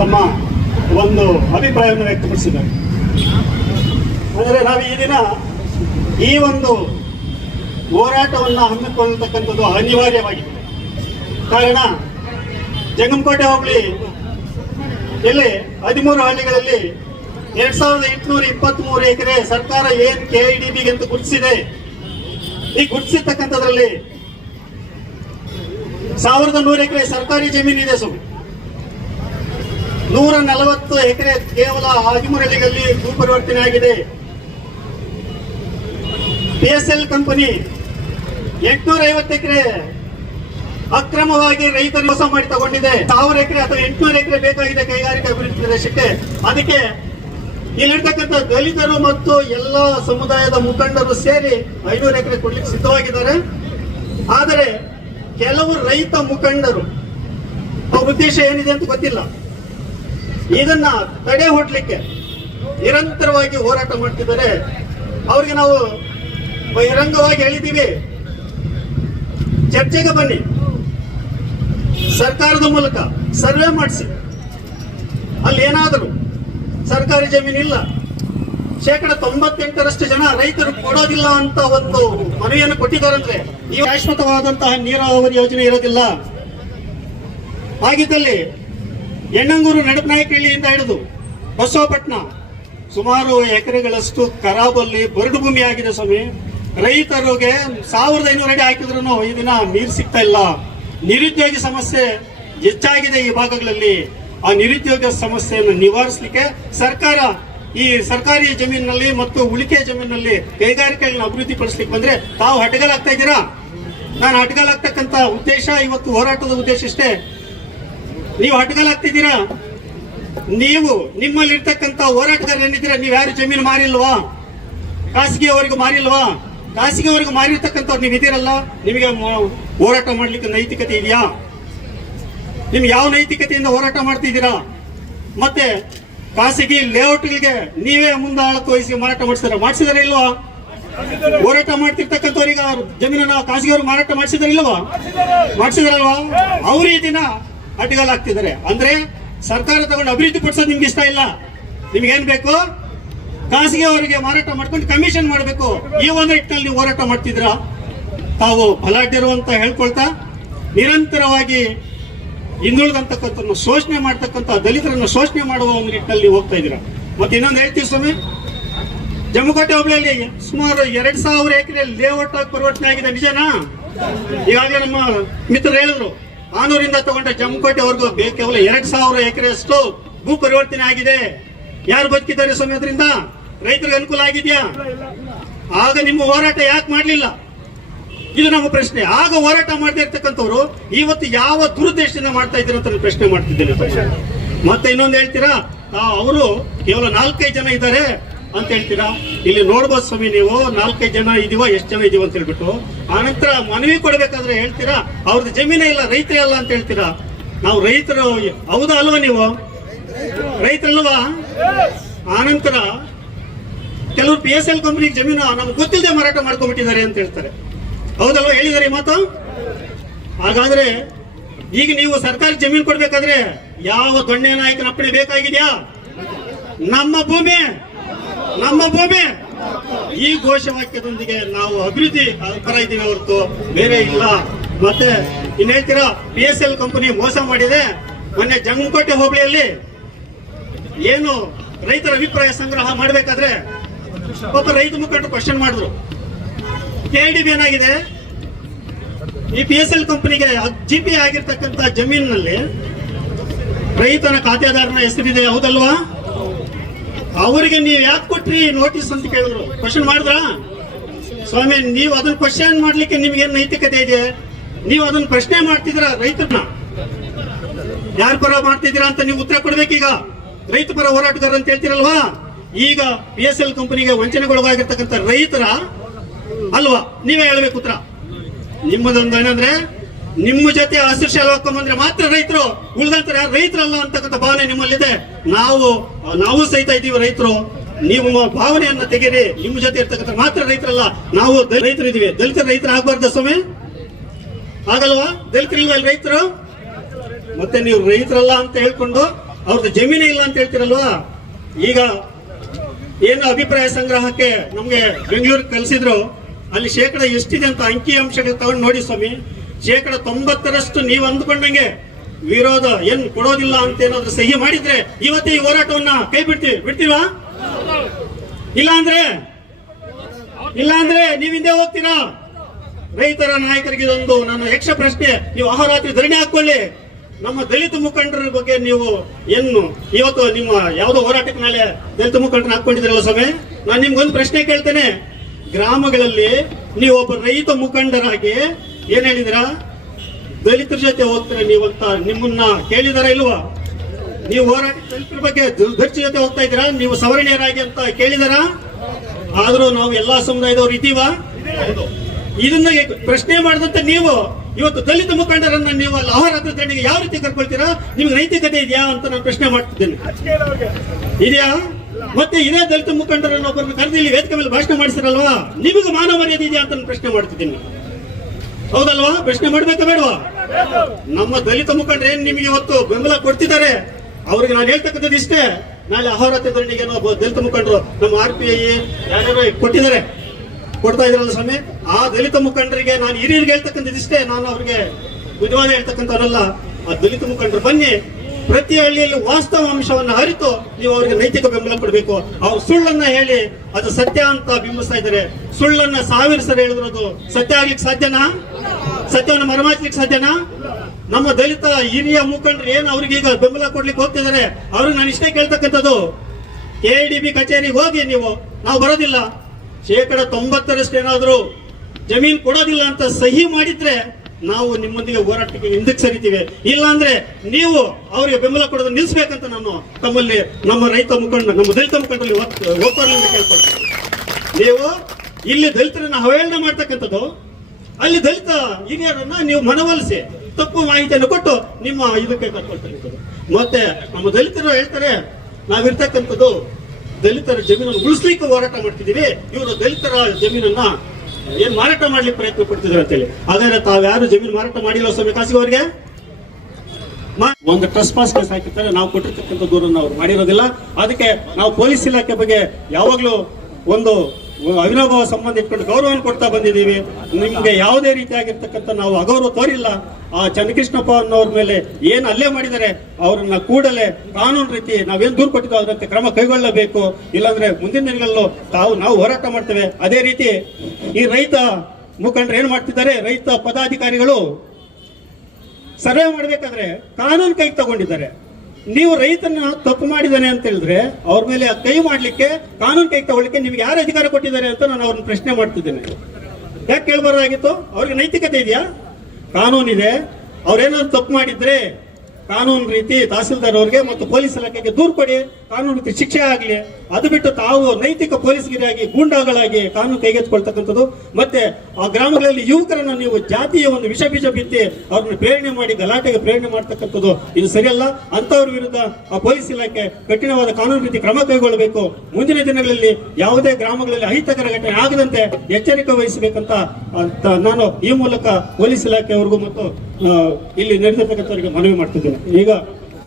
ತಮ್ಮ ಒಂದು ಅಭಿಪ್ರಾಯವನ್ನು ವ್ಯಕ್ತಪಡಿಸಿದ್ದಾರೆ. ಆದರೆ ನಾವು ಈ ದಿನ ಈ ಒಂದು ಹೋರಾಟವನ್ನು ಹಮ್ಮಿಕೊಳ್ಳತಕ್ಕಂಥದ್ದು ಅನಿವಾರ್ಯವಾಗಿದೆ. ಕಾರಣ ಜಂಗಮಕೋಟೆ ಹೋಬಳಿ ಇಲ್ಲಿ 13 ಹಳ್ಳಿಗಳಲ್ಲಿ 2823 ಎಕರೆ ಸರ್ಕಾರ ಏನ್ ಕೆಐಡಿಬಿಗೆ ಅಂತ ಗುರುತಿಸಿದೆ. ಈ ಗುರುತಿಸಿರ್ತಕ್ಕಂಥದ್ರಲ್ಲಿ 1100 ಎಕರೆ ಸರ್ಕಾರಿ ಜಮೀನಿದೆ. 140 ಎಕರೆ ಕೇವಲ 13 ಹಳ್ಳಿಗಳಲ್ಲಿ ಭೂ ಪರಿವರ್ತನೆ ಆಗಿದೆ. PSL ಕಂಪನಿ 850 ಎಕರೆ ಅಕ್ರಮವಾಗಿ ರೈತರು ಮೋಸ ಮಾಡಿ ತಗೊಂಡಿದೆ. 1000 ಎಕರೆ ಅಥವಾ 800 ಎಕರೆ ಬೇಕಾಗಿದೆ ಕೈಗಾರಿಕಾ ಅಭಿವೃದ್ಧಿ ಪ್ರದೇಶಕ್ಕೆ. ಅದಕ್ಕೆ ಇಲ್ಲಿರ್ತಕ್ಕಂಥ ದಲಿತರು ಮತ್ತು ಎಲ್ಲ ಸಮುದಾಯದ ಮುಖಂಡರು ಸೇರಿ 500 ಎಕರೆ ಕೊಡ್ಲಿಕ್ಕೆ ಸಿದ್ಧವಾಗಿದ್ದಾರೆ. ಆದರೆ ಕೆಲವು ರೈತ ಮುಖಂಡರು ಅವ್ರ ಉದ್ದೇಶ ಏನಿದೆ ಅಂತ ಗೊತ್ತಿಲ್ಲ. ಇದನ್ನ ತಡೆ ಹೊಡ್ಲಿಕ್ಕೆ ನಿರಂತರವಾಗಿ ಹೋರಾಟ ಮಾಡ್ತಿದ್ದಾರೆ. ಅವ್ರಿಗೆ ನಾವು ಬಹಿರಂಗವಾಗಿ ಹೇಳಿದ್ದೀವಿ, ಚರ್ಚೆಗೆ ಬನ್ನಿ, ಸರ್ಕಾರದ ಮೂಲಕ ಸರ್ವೆ ಮಾಡಿಸಿ, ಅಲ್ಲಿ ಏನಾದರೂ ಸರ್ಕಾರಿ ಜಮೀನಿಲ್ಲ, 98% ಜನ ರೈತರು ಕೊಡೋದಿಲ್ಲ ಅಂತ ಒಂದು ಮನವಿಯನ್ನು ಕೊಟ್ಟಿದ್ದಾರಂದ್ರೆ ಈ ಶಾಶ್ವತವಾದಂತಹ ನೀರಾವರಿ ಯೋಜನೆ ಇರೋದಿಲ್ಲ. ಹಾಗಿದ್ದಲ್ಲಿ ಎಣ್ಣಂಗೂರು ನಡಪನಾಯಕಹಳ್ಳಿಯಿಂದ ಹಿಡಿದು ಬಸವಪಟ್ಟಣ ಸುಮಾರು ಎಕರೆಗಳಷ್ಟು ಖರಾಬಲ್ಲಿ ಬರಡು ಭೂಮಿ ಆಗಿದೆ ಸ್ವಾಮಿ. ರೈತರಿಗೆ 1500 ಅಡಿ ಹಾಕಿದ್ರು ಈ ದಿನ ನೀರು ಸಿಗ್ತಾ ಇಲ್ಲ. ನಿರುದ್ಯೋಗಿ ಸಮಸ್ಯೆ ಹೆಚ್ಚಾಗಿದೆ ಈ ಭಾಗಗಳಲ್ಲಿ. ಆ ನಿರುದ್ಯೋಗ ಸಮಸ್ಯೆಯನ್ನು ನಿವಾರಿಸಲಿಕ್ಕೆ ಸರ್ಕಾರ ಈ ಸರ್ಕಾರಿ ಜಮೀನಿನಲ್ಲಿ ಮತ್ತು ಉಳಿಕೆ ಜಮೀನಿನಲ್ಲಿ ಕೈಗಾರಿಕೆಗಳನ್ನ ಅಭಿವೃದ್ಧಿ ಪಡಿಸ್ಲಿಕ್ಕೆ ಬಂದ್ರೆ ತಾವು ಅಟಗಾಲಾಗ್ತಾ ಇದ್ದೀರಾ. ನಾನು ಅಟಗಾಲಾಗ್ತಕ್ಕಂಥ ಉದ್ದೇಶ, ಇವತ್ತು ಹೋರಾಟದ ಉದ್ದೇಶ ಇಷ್ಟೇ. ನೀವು ಅಟಗಾಲಾಗ್ತಿದ್ದೀರಾ. ನೀವು ನಿಮ್ಮಲ್ಲಿ ಇರ್ತಕ್ಕಂಥ ಹೋರಾಟಗಾರರು ಏನಿದ್ದೀರಾ, ನೀವು ಯಾರು ಜಮೀನು ಮಾರಿಲ್ವಾ? ಖಾಸಗಿಯವರೆಗೂ ಮಾರಿಲ್ವಾ? ಖಾಸಗಿಯವರೆಗೂ ಮಾರಿರ್ತಕ್ಕಂಥವ್ರು ನೀವು ಇದ್ದೀರಲ್ಲ, ನಿಮಗೆ ಹೋರಾಟ ಮಾಡ್ಲಿಕ್ಕೆ ನೈತಿಕತೆ ಇದೆಯಾ? ನಿಮ್ಗೆ ಯಾವ ನೈತಿಕತೆಯಿಂದ ಹೋರಾಟ ಮಾಡ್ತಿದ್ದೀರಾ? ಮತ್ತೆ ಖಾಸಗಿ ಲೇಔಟ್ಗಳಿಗೆ ನೀವೇ ಮುಂದಾಳತ್ವ ವಹಿಸಿ ಮಾರಾಟ ಮಾಡಿಸಿದಾರೆ ಇಲ್ವಾ? ಹೋರಾಟ ಮಾಡ್ತಿರ್ತಕ್ಕಂಥವ್ರಿಗೆ ಜಮೀನನ್ನ ಖಾಸಗಿಯವ್ರಿಗೆ ಮಾರಾಟ ಮಾಡಿಸಿದಾರೆ ಮಾಡಿಸಿದಾರಲ್ವಾ? ಅವ್ರು ಈ ದಿನ ಅಡ್ಡಗಾಲಾಗ್ತಿದ್ದಾರೆ. ಅಂದ್ರೆ ಸರ್ಕಾರ ತಗೊಂಡು ಅಭಿವೃದ್ಧಿ ಪಡಿಸೋದು ನಿಮ್ಗೆ ಇಷ್ಟ ಇಲ್ಲ. ನಿಮ್ಗೇನ್ ಬೇಕು? ಖಾಸಗಿ ಅವರಿಗೆ ಮಾರಾಟ ಮಾಡ್ಕೊಂಡು ಕಮಿಷನ್ ಮಾಡಬೇಕು. ಈ ಒಂದು ನಿಟ್ಟಿನಲ್ಲಿ ನೀವು ಹೋರಾಟ ಮಾಡ್ತಿದ್ರ. ತಾವು ಬಲಾಢ್ಯರು ಅಂತ ಹೇಳ್ಕೊಳ್ತಾ ನಿರಂತರವಾಗಿ ಹಿಂದುಳಿದಂತಕ್ಕಂಥ ಶೋಷಣೆ ಮಾಡ್ತಕ್ಕಂಥ ದಲಿತರನ್ನ ಶೋಷಣೆ ಮಾಡುವ ಒಂದು ನಿಟ್ಟಿನಲ್ಲಿ ಹೋಗ್ತಾ ಇದ್ದೀರಾ. ಮತ್ತೆ ಇನ್ನೊಂದು ಹೇಳ್ತೀವಿ ಸ್ವಾಮಿ, ಜಮ್ಮಕೋಟೆ ಹೋಬಳಿಯಲ್ಲಿ ಸುಮಾರು 2000 ಎಕರೆ ಲೇಔಟ್ ಆಗಿ ಪರಿವರ್ತನೆ ಆಗಿದೆ. ನಿಜನಾ? ಈಗಾಗಲೇ ನಮ್ಮ ಮಿತ್ರರು ಹೇಳಿದ್ರು, ಆನೂರಿಂದ ತಗೊಂಡ ಜಮ್ಮಕೋಟೆವರೆಗೂ ಕೇವಲ 2000 ಎಕರೆ ಅಷ್ಟು ಭೂ ಪರಿವರ್ತನೆ ಆಗಿದೆ. ಯಾರು ಬದುಕಿದ್ದಾರೆ ಸ್ವಾಮಿ? ಅದರಿಂದ ರೈತರಿಗೆ ಅನುಕೂಲ ಆಗಿದೆಯಾ? ಆಗ ನಿಮ್ಮ ಹೋರಾಟ ಯಾಕೆ ಮಾಡಲಿಲ್ಲ? ಇದು ನಮ್ಮ ಪ್ರಶ್ನೆ. ಆಗ ಹೋರಾಟ ಮಾಡದೇ ಇರ್ತಕ್ಕಂಥವ್ರು ಇವತ್ತು ಯಾವ ದುರುದ್ದೇಶದಿಂದ ಮಾಡ್ತಾ ಇದ್ದೀರ ಅಂತ ಪ್ರಶ್ನೆ ಮಾಡ್ತಿದ್ದೇನೆ. ಮತ್ತೆ ಇನ್ನೊಂದು ಹೇಳ್ತೀರಾ, ಅವರು ಕೇವಲ 4-5 ಜನ ಇದ್ದಾರೆ ಅಂತ ಹೇಳ್ತೀರಾ. ಇಲ್ಲಿ ನೋಡ್ಬೋದು ಸ್ವಾಮಿ, ನೀವು 4-5 ಜನ ಇದೀವ, ಎಷ್ಟು ಜನ ಇದೀವ ಅಂತ ಹೇಳ್ಬಿಟ್ಟು ಆನಂತರ ಮನವಿ ಕೊಡ್ಬೇಕಾದ್ರೆ ಹೇಳ್ತೀರಾ ಅವ್ರದ್ದು ಜಮೀನೇ ಇಲ್ಲ, ರೈತರೇ ಅಲ್ಲ ಅಂತ ಹೇಳ್ತೀರಾ. ನಾವು ರೈತರು ಹೌದಾ ಅಲ್ವಾ? ನೀವು ರೈತರಲ್ವಾ? ಆನಂತರ ಕೆಲವರು PSL ಕಂಪನಿ ಜಮೀನು ನಮ್ಗೆ ಗೊತ್ತಿಲ್ಲದೆ ಮಾರಾಟ ಮಾಡ್ಕೊಂಡ್ಬಿಟ್ಟಿದ್ದಾರೆ ಅಂತ ಹೇಳ್ತಾರೆ. ಹೌದಲ್ವಾ? ಹೇಳಿದಾರೆ ಈ ಮಾತು. ಹಾಗಾದ್ರೆ ಈಗ ನೀವು ಸರ್ಕಾರಿ ಜಮೀನು ಕೊಡ್ಬೇಕಾದ್ರೆ ಯಾವ ದೊಣ್ಣೆ ನಾಯಕನ ಅಪ್ಪಣೆ ಬೇಕಾಗಿದ್ಯಾ? ನಮ್ಮ ಭೂಮಿ ನಮ್ಮ ಭೂಮಿ ಈ ಘೋಷವಾಕ್ಯದೊಂದಿಗೆ ನಾವು ಅಭಿವೃದ್ಧಿ ಪರ ಇದ್ದೀವಿ ಹೊರತು ಬೇರೆ ಇಲ್ಲ. ಮತ್ತೆ ಇನ್ ಹೇಳ್ತೀರಾ PSL ಕಂಪನಿ ಮೋಸ ಮಾಡಿದೆ. ಮೊನ್ನೆ ಜಂಗಮಕೋಟೆ ಹೋಬಳಿಯಲ್ಲಿ ಏನು ರೈತರ ಅಭಿಪ್ರಾಯ ಸಂಗ್ರಹ ಮಾಡಬೇಕಾದ್ರೆ ಒಬ್ಬ ರೈತ ಮುಖಂಡರು ಕ್ವಶನ್ ಮಾಡಿದ್ರು, KIDB ಏನಾಗಿದೆ? ಈ PSL ಕಂಪನಿಗೆ GP ಆಗಿರ್ತಕ್ಕಂಥ ಜಮೀನಿನಲ್ಲಿ ರೈತನ ಖಾತೆದಾರನ ಹೆಸರಿದೆ, ಹೌದಲ್ವಾ? ಅವರಿಗೆ ನೀವು ಯಾಕೆ ಕೊಟ್ರಿ ನೋಟಿಸ್ ಅಂತ ಕೇಳಿದ್ರು. ಕ್ವಶನ್ ಮಾಡಿದ್ರ? ಸ್ವಾಮಿ, ನೀವು ಅದನ್ನ ಕ್ವಶನ್ ಮಾಡ್ಲಿಕ್ಕೆ ನಿಮ್ಗೇನು ನೈತಿಕತೆ ಇದೆ? ನೀವು ಅದನ್ನ ಪ್ರಶ್ನೆ ಮಾಡ್ತಿದ್ದೀರಾ ರೈತರನ್ನ. ಯಾರ ಪರ ಮಾಡ್ತಿದ್ದೀರಾ ಅಂತ ನೀವು ಉತ್ತರ ಕೊಡ್ಬೇಕೀಗ. ರೈತ ಪರ ಹೋರಾಟಗಾರ ಅಂತ ಹೇಳ್ತೀರಲ್ವಾ? ಈಗ PSL ಕಂಪನಿಗೆ ವಂಚನೆಗೊಳಗಾಗಿರ್ತಕ್ಕಂಥ ರೈತರ ಅಲ್ವಾ? ನೀವೇ ಹೇಳ್ಬೇಕು ಉತ್ತರ. ನಿಮ್ಮದೊಂದು ಏನಂದ್ರೆ ನಿಮ್ಮ ಜೊತೆ ಹಸಿರು ಶಾಲೆ ಹಾಕೊಂಡ್ಬಂದ್ರೆ ಮಾತ್ರ ರೈತರು, ಉಳಿದಂತರ ರೈತರಲ್ಲ ಅಂತಕ್ಕಂಥ ಭಾವನೆ ನಿಮ್ಮಲ್ಲಿದೆ. ನಾವು ಸಹಿತ ಇದ್ದೀವಿ ರೈತರು. ನೀವು ಭಾವನೆಯನ್ನ ತೆಗೀರಿ. ನಿಮ್ಮ ಜೊತೆ ಇರ್ತಕ್ಕಂಥ ಮಾತ್ರ ರೈತರಲ್ಲ, ನಾವು ರೈತರು ಇದೀವಿ. ದಲಿತರ ರೈತರು ಆಗ್ಬಾರ್ದ ಸ್ವಾಮಿ? ಆಗಲ್ವಾ? ದಲಿತರಿಲ್ವ ರೈತರು? ಮತ್ತೆ ನೀವು ರೈತರಲ್ಲ ಅಂತ ಹೇಳ್ಕೊಂಡು ಅವ್ರದ್ದು ಜಮೀನೇ ಇಲ್ಲ ಅಂತ ಹೇಳ್ತಿರಲ್ವಾ? ಈಗ ಏನು ಅಭಿಪ್ರಾಯ ಸಂಗ್ರಹಕ್ಕೆ ನಮ್ಗೆ ಬೆಂಗಳೂರಿಗೆ ಕಲಿಸಿದ್ರು, ಅಲ್ಲಿ ಶೇಕಡ ಎಷ್ಟಿದೆ ಅಂತ ಅಂಕಿ ಅಂಶಗಳು ತಗೊಂಡು ನೋಡಿ ಸ್ವಾಮಿ. ಶೇಕಡ 90ರಷ್ಟು ನೀವು ಅಂದ್ಕೊಂಡಂಗೆ ವಿರೋಧ ಏನ್ ಕೊಡೋದಿಲ್ಲ ಅಂತ ಏನಾದ್ರು ಸಹಿ ಮಾಡಿದ್ರೆ ಇವತ್ತೇ ಈ ಹೋರಾಟವನ್ನ ಕೈ ಬಿಡ್ತೀವಾ? ಇಲ್ಲ ಅಂದ್ರೆ ನೀವು ಹಿಂದೆ ಹೋಗ್ತೀರಾ? ರೈತರ ನಾಯಕರಿಗೆ ಇದೊಂದು ನನ್ನ ಯಕ್ಷ ಪ್ರಶ್ನೆ. ನೀವು ಅಹೋರಾತ್ರಿ ಧರಣಿ ಹಾಕೊಳ್ಳಿ. ನಮ್ಮ ದಲಿತ ಮುಖಂಡರ ಬಗ್ಗೆ ನೀವು ಏನು ಇವತ್ತು ನಿಮ್ಮ ಯಾವುದೋ ಹೋರಾಟಕ್ಕೆ ನಾಳೆ ದಲಿತ ಮುಖಂಡರನ್ನ ಹಾಕೊಂಡಿದ್ರಲ್ಲ ಸ್ವಾಮಿ, ನಾನು ನಿಮ್ಗೊಂದು ಪ್ರಶ್ನೆ ಕೇಳ್ತೇನೆ. ಗ್ರಾಮಗಳಲ್ಲಿ ನೀವು ಒಬ್ಬ ರೈತ ಮುಖಂಡರಾಗಿ ಏನ್ ಹೇಳಿದಿರಾ? ದಲಿತರ ಜೊತೆ ಹೋಗ್ತೀರಾ ನೀವಂತ ನಿಮ್ಮನ್ನ ಕೇಳಿದಾರ ಇಲ್ವಾ? ನೀವು ಹೋರಾಟ ದಲಿತರ ಬಗ್ಗೆ ದಲಿತರ ಜೊತೆ ಹೋಗ್ತಾ ಇದ್ದೀರಾ, ನೀವು ಸವರ್ಣೀಯರಾಗಿ ಅಂತ ಕೇಳಿದಾರ? ಆದ್ರೂ ನಾವು ಎಲ್ಲಾ ಸಮುದಾಯದವ್ರು ಇದ್ದೀವ? ಇದನ್ನ ಪ್ರಶ್ನೆ ಮಾಡಿದಂತ ನೀವು ಇವತ್ತು ದಲಿತ ಮುಖಂಡರನ್ನ ನೀವು ಅಲ್ಲಿ ಅಹೋರಾತ್ರಿ ದಂಡಿಗೆ ಯಾವ ರೀತಿ ಕರ್ಕೊಳ್ತೀರಾ? ನಿಮ್ಗೆ ನೈತಿಕತೆ ಇದೆಯಾ ಅಂತ ನಾನು ಪ್ರಶ್ನೆ ಮಾಡ್ತಿದ್ದೇನೆ. ಇದೆಯಾ? ಮತ್ತೆ ಇದೇ ದಲಿತ ಮುಖಂಡರನ್ನ ಒಬ್ಬರನ್ನ ಕರೆದು ಇಲ್ಲಿ ವೇದಿಕೆ ಮೇಲೆ ಭಾಷಣ ಮಾಡಿಸಿರಲ್ವಾ? ನಿಮಗೆ ಮಾನವ ಮರ್ಯಾದೆ ಇದೆಯಾ ಅಂತ ನಾನು ಪ್ರಶ್ನೆ ಮಾಡ್ತಿದ್ದೀನಿ. ಹೌದಲ್ವಾ? ಪ್ರಶ್ನೆ ಮಾಡ್ಬೇಕಾ ಬೇಡವಾ? ನಮ್ಮ ದಲಿತ ಮುಖಂಡರು ಏನ್ ನಿಮಗೆ ಇವತ್ತು ಬೆಂಬಲ ಕೊಡ್ತಿದ್ದಾರೆ, ಅವ್ರಿಗೆ ನಾನು ಹೇಳ್ತಕ್ಕಂಥದ್ದು ಇಷ್ಟೇ. ನಾಳೆ ಅಹೋರಾತ್ರಿ ದಂಡಿಗೆ ಒಬ್ಬ ದಲಿತ ಮುಖಂಡರು ನಮ್ಮ RPI ಯಾರ್ಯಾರು ಕೊಡ್ತಾ ಇದ್ರಲ್ಲ ಸ್ವಾಮಿ, ಆ ದಲಿತ ಮುಖಂಡರಿಗೆ ನಾನು ಹಿರಿಯರಿಗೆ ಹೇಳ್ತಕ್ಕಂಥದ್ದು ಇಷ್ಟೇ. ನಾನು ಅವ್ರಿಗೆ ಬುದ್ಧಿವಾದ ಹೇಳ್ತಕ್ಕಂಥವ್ರಲ್ಲ. ಆ ದಲಿತ ಮುಖಂಡರು ಬನ್ನಿ, ಪ್ರತಿ ಹಳ್ಳಿಯಲ್ಲಿ ವಾಸ್ತವ ಅಂಶವನ್ನು ಅರಿತು ನೀವು ಅವರಿಗೆ ನೈತಿಕ ಬೆಂಬಲ ಕೊಡಬೇಕು. ಅವ್ರು ಸುಳ್ಳನ್ನ ಹೇಳಿ ಅದು ಸತ್ಯ ಅಂತ ಬಿಂಬಿಸ್ತಾ ಇದ್ದಾರೆ. ಸುಳ್ಳನ್ನ 1000 ಸರಿ ಹೇಳಿದ್ರದು ಸತ್ಯ ಆಗ್ಲಿಕ್ಕೆ ಸಾಧ್ಯನಾ? ಸತ್ಯವನ್ನು ಮರೆಮಾಚಲಿಕ್ಕೆ ಸಾಧ್ಯನಾ? ನಮ್ಮ ದಲಿತ ಹಿರಿಯ ಮುಖಂಡರು ಏನು ಅವ್ರಿಗೆ ಈಗ ಬೆಂಬಲ ಕೊಡ್ಲಿಕ್ಕೆ ಹೋಗ್ತಿದ್ದಾರೆ, ಅವ್ರಿಗೆ ನಾನು ಇಷ್ಟೇ ಕೇಳ್ತಕ್ಕಂಥದ್ದು, KDB ಕಚೇರಿಗೆ ಹೋಗಿ ನೀವು ನಾವು ಬರೋದಿಲ್ಲ, ಶೇಕಡ 90ರಷ್ಟು ಏನಾದ್ರು ಜಮೀನು ಕೊಡೋದಿಲ್ಲ ಅಂತ ಸಹಿ ಮಾಡಿದ್ರೆ ನಾವು ನಿಮ್ಮೊಂದಿಗೆ ಹೋರಾಟಕ್ಕೆ ಹಿಂದಕ್ಕೆ ಸರಿತೀವಿ. ಇಲ್ಲ ಅಂದ್ರೆ ನೀವು ಅವರಿಗೆ ಬೆಂಬಲ ಕೊಡೋದು ನಿಲ್ಲಿಸಬೇಕಂತ ನಾನು ತಮ್ಮಲ್ಲಿ ನಮ್ಮ ರೈತ ಮುಖಂಡ ನಮ್ಮ ದಲಿತ ಮುಖಂಡರಲ್ಲಿ ಒಪ್ಪಂದ ಕೇಳ್ಕೊಳ್ತೀನಿ. ನೀವು ಇಲ್ಲಿ ದಲಿತರನ್ನ ಅವಹೇಳನ ಮಾಡ್ತಕ್ಕಂಥದ್ದು, ಅಲ್ಲಿ ದಲಿತ ಹಿರಿಯರನ್ನ ನೀವು ಮನವೊಲಿಸಿ ತಪ್ಪು ಮಾಹಿತಿಯನ್ನು ಕೊಟ್ಟು ನಿಮ್ಮ ಇದಕ್ಕೆ ಕರ್ಕೊಳ್ತಕ್ಕಂಥದ್ದು. ಮತ್ತೆ ನಮ್ಮ ದಲಿತರು ಹೇಳ್ತಾರೆ, ನಾವಿರ್ತಕ್ಕಂಥದ್ದು ದಲಿತರ ಜಮೀನನ್ನು ಉಳಿಸ್ಲಿಕ್ಕೆ ಹೋರಾಟ ಮಾಡ್ತಿದ್ದೀವಿ, ಇವರು ದಲಿತರ ಜಮೀನನ್ನ ಏನ್ ಮಾರಾಟ ಮಾಡ್ಲಿಕ್ಕೆ ಪ್ರಯತ್ನ ಪಡ್ತಿದ್ರು ಅಂತೇಳಿ. ಹಾಗಾದ್ರೆ ತಾವ್ಯಾರು ಜಮೀನು ಮಾರಾಟ ಮಾಡಿಲ್ಲ ಸ್ವಾಮಿ ಖಾಸಗಿ ಅವ್ರಿಗೆ? ಒಂದು ಟ್ರಸ್ಟ್ ಪಾಸ್ ಕೇಸ್ ಹಾಕಿರ್ತಾರೆ, ನಾವು ಕೊಟ್ಟಿರ್ತಕ್ಕಂಥ ದೂರನ್ನು ಅವ್ರು ಮಾಡಿರೋದಿಲ್ಲ. ಅದಕ್ಕೆ ನಾವು ಪೊಲೀಸ್ ಇಲಾಖೆ ಬಗ್ಗೆ ಯಾವಾಗ್ಲೂ ಒಂದು ಅವಿನಾಭಾವ ಸಂಬಂಧ ಇಟ್ಕೊಂಡು ಗೌರವವನ್ನು ಕೊಡ್ತಾ ಬಂದಿದ್ದೀವಿ. ನಿಮ್ಗೆ ಯಾವುದೇ ರೀತಿಯಾಗಿರ್ತಕ್ಕಂಥ ನಾವು ಅಗೌರವ ತೋರಿಲ್ಲ. ಆ ಚನ್ನಕೃಷ್ಣಪ್ಪ ಅನ್ನೋರ ಮೇಲೆ ಏನ್ ಹಲ್ಲೆ ಮಾಡಿದರೆ ಅವರನ್ನ ಕೂಡಲೇ ಕಾನೂನು ರೀತಿ ನಾವೇನ್ ದೂರು ಕೊಟ್ಟಿದ್ದೋ ಅದಕ್ಕೆ ಕ್ರಮ ಕೈಗೊಳ್ಳಬೇಕು. ಇಲ್ಲಾಂದ್ರೆ ಮುಂದಿನ ದಿನಗಳಲ್ಲೂ ನಾವು ಹೋರಾಟ ಮಾಡ್ತೇವೆ. ಅದೇ ರೀತಿ ಈ ರೈತ ಮುಖಂಡರು ಏನ್ ಮಾಡ್ತಿದ್ದಾರೆ, ರೈತ ಪದಾಧಿಕಾರಿಗಳು ಸರ್ವೆ ಮಾಡ್ಬೇಕಾದ್ರೆ ಕಾನೂನು ಕೈಗೆ ತಗೊಂಡಿದ್ದಾರೆ. ನೀವು ರೈತನ ತಪ್ಪು ಮಾಡಿದಾನೆ ಅಂತ ಹೇಳಿದ್ರೆ ಅವ್ರ ಮೇಲೆ ಕೈ ಮಾಡ್ಲಿಕ್ಕೆ ಕಾನೂನು ಕೈಗೆ ತಗೊಳ್ಳಿಕ್ಕೆ ನಿಮ್ಗೆ ಯಾರು ಅಧಿಕಾರ ಕೊಟ್ಟಿದ್ದಾರೆ ಅಂತ ನಾನು ಅವ್ರನ್ನ ಪ್ರಶ್ನೆ ಮಾಡ್ತಿದ್ದೇನೆ. ಯಾಕೆ ಕೇಳಬಾರ್ದಾಗಿತ್ತು? ಅವ್ರಿಗೆ ನೈತಿಕತೆ ಇದೆಯಾ? ಕಾನೂನಿದೆ. ಅವ್ರೇನಾದ್ರು ತಪ್ಪು ಮಾಡಿದ್ರೆ ಕಾನೂನು ರೀತಿ ತಹಸೀಲ್ದಾರ್ ಅವರಿಗೆ ಮತ್ತು ಪೊಲೀಸ್ ಇಲಾಖೆಗೆ ದೂರು ಕೊಡಿ, ಕಾನೂನು ರೀತಿ ಶಿಕ್ಷೆ ಆಗಲಿ. ಅದು ಬಿಟ್ಟು ತಾವು ನೈತಿಕ ಪೊಲೀಸ್ಗಿರಿಯಾಗಿ ಗೂಂಡಾಗಳಾಗಿ ಕಾನೂನು ಕೈಗೆತ್ತಿಕೊಳ್ತಕ್ಕಂಥದ್ದು, ಮತ್ತೆ ಆ ಗ್ರಾಮಗಳಲ್ಲಿ ಯುವಕರನ್ನ ನೀವು ಜಾತಿಯ ಒಂದು ವಿಷ ಬೀಜ ಬಿತ್ತಿ ಅವ್ರನ್ನ ಪ್ರೇರಣೆ ಮಾಡಿ ಗಲಾಟೆಗೆ ಪ್ರೇರಣೆ ಮಾಡ್ತಕ್ಕಂಥದ್ದು ಇದು ಸರಿಯಲ್ಲ. ಅಂತವ್ರ ವಿರುದ್ಧ ಆ ಪೊಲೀಸ್ ಇಲಾಖೆ ಕಠಿಣವಾದ ಕಾನೂನು ರೀತಿ ಕ್ರಮ ಕೈಗೊಳ್ಳಬೇಕು. ಮುಂದಿನ ದಿನಗಳಲ್ಲಿ ಯಾವುದೇ ಗ್ರಾಮಗಳಲ್ಲಿ ಅಹಿತಕರ ಘಟನೆ ಆಗದಂತೆ ಎಚ್ಚರಿಕೆ ವಹಿಸಬೇಕಂತ ನಾನು ಈ ಮೂಲಕ ಪೊಲೀಸ್ ಇಲಾಖೆಯವರಿಗೂ ಮತ್ತು ಇಲ್ಲಿ ನಡೆದಿರ್ತಕ್ಕಂಥವರಿಗೆ ಮನವಿ ಮಾಡ್ತಿದ್ದೇನೆ. ಈಗ